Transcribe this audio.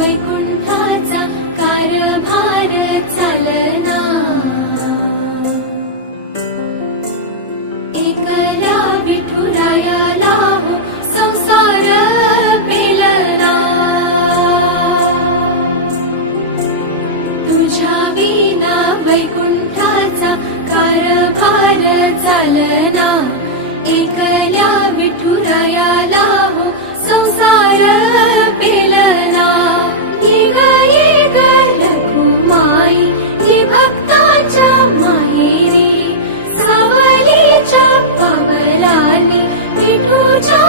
वैकुंठाचा कारभार चालना, एकला विठुरायाला हो संसार पेलना, तुझ्या विना वैकुंठाचा कारभार चालना, एकल्या विठुरायाला हो संसार पेलना। ये ग रखुमाई ये भक्ताच्या माहेरी, सावलीच्या पावलांनी विठूच्या